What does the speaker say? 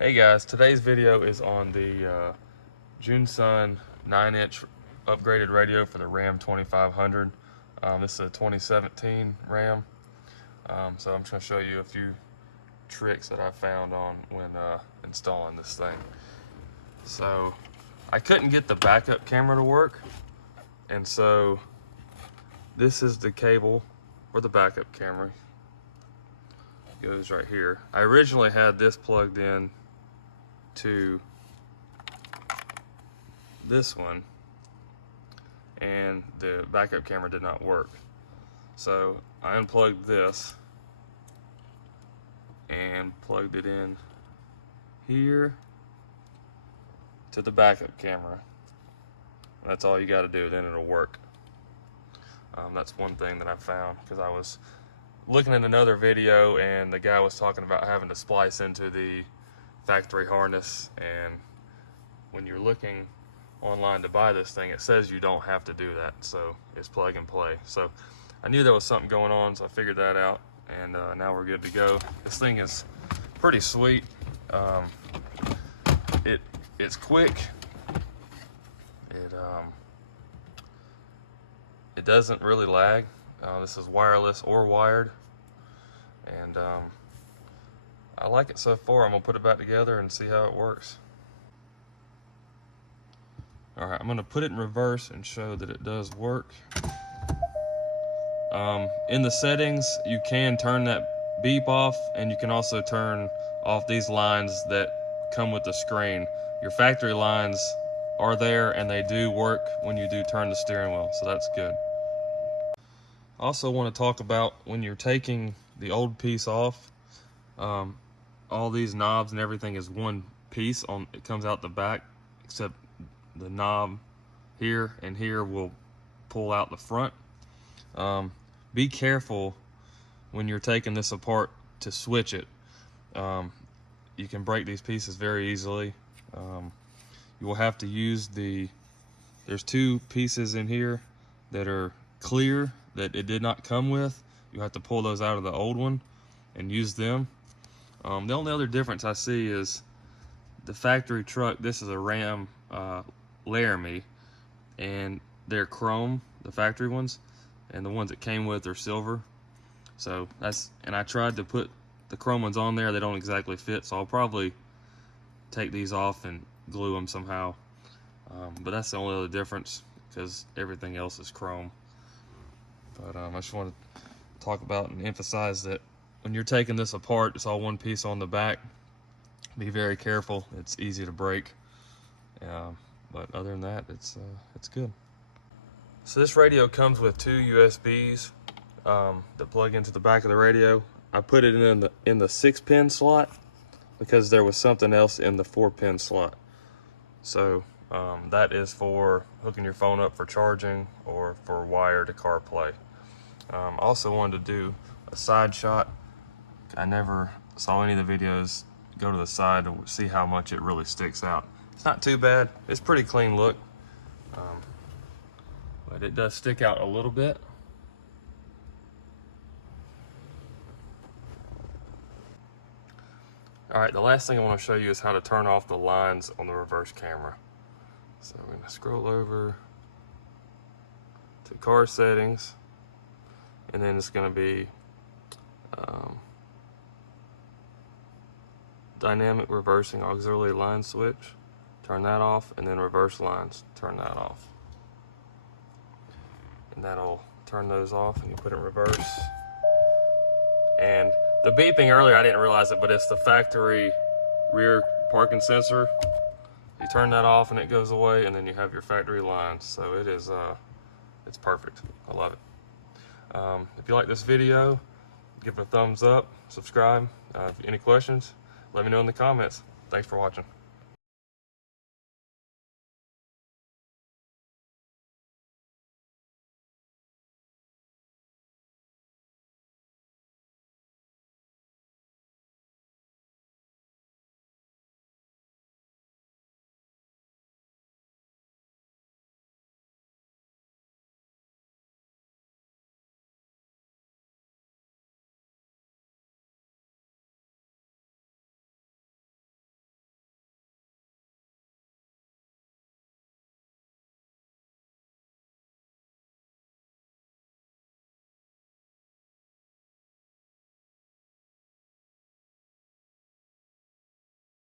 Hey guys, today's video is on the Junsun 9-inch upgraded radio for the Ram 2500. This is a 2017 Ram, so I'm just going to show you a few tricks that I found on when installing this thing. So I couldn't get the backup camera to work, and so this is the cable for the backup camera. It goes right here. I originally had this plugged in to this one, and the backup camera did not work. So I unplugged this and plugged it in here to the backup camera. That's all you got to do, then it'll work. That's one thing that I found, because I was looking at another video and the guy was talking about having to splice into the factory harness, and when you're looking online to buy this thing, it says you don't have to do that, so it's plug and play. So I knew there was something going on, so I figured that out, and now we're good to go. This thing is pretty sweet. It's quick. It doesn't really lag. This is wireless or wired, and I like it so far. I'm gonna put it back together and see how it works. All right, I'm gonna put it in reverse and show that it does work. In the settings, you can turn that beep off, and you can also turn off these lines that come with the screen. Your factory lines are there, and they do work when you do turn the steering wheel, so that's good. I also want to talk about when you're taking the old piece off, all these knobs and everything is one piece. It comes out the back, except the knob here and here will pull out the front. Be careful when you're taking this apart to switch it. You can break these pieces very easily. You will have to use there's two pieces in here that are clear that it did not come with. You have to pull those out of the old one and use them. The only other difference I see is the factory truck. This is a Ram Laramie, and they're chrome, the factory ones, and the ones that came with are silver. So and I tried to put the chrome ones on there. They don't exactly fit, so I'll probably take these off and glue them somehow. But that's the only other difference, because everything else is chrome. But I just want to talk about and emphasize that when you're taking this apart, it's all one piece on the back. Be very careful. It's easy to break. But other than that, it's good. So this radio comes with two USBs that plug into the back of the radio. I put it in the 6-pin slot because there was something else in the 4-pin slot. So that is for hooking your phone up for charging or for wire to CarPlay. I also wanted to do a side shot. I never saw any of the videos go to the side to see how much it really sticks out. It's not too bad. It's pretty clean look, but it does stick out a little bit. All right, the last thing I want to show you is how to turn off the lines on the reverse camera. So we're going to scroll over to car settings, and then it's going to be dynamic reversing auxiliary line switch. Turn that off, and then reverse lines, turn that off. And that'll turn those off, and you put it in reverse. And the beeping earlier, I didn't realize it, but it's the factory rear parking sensor. You turn that off and it goes away, and then you have your factory lines. So it is, it's perfect. I love it. If you like this video, give it a thumbs up, subscribe. Any questions, let me know in the comments. Thanks for watching.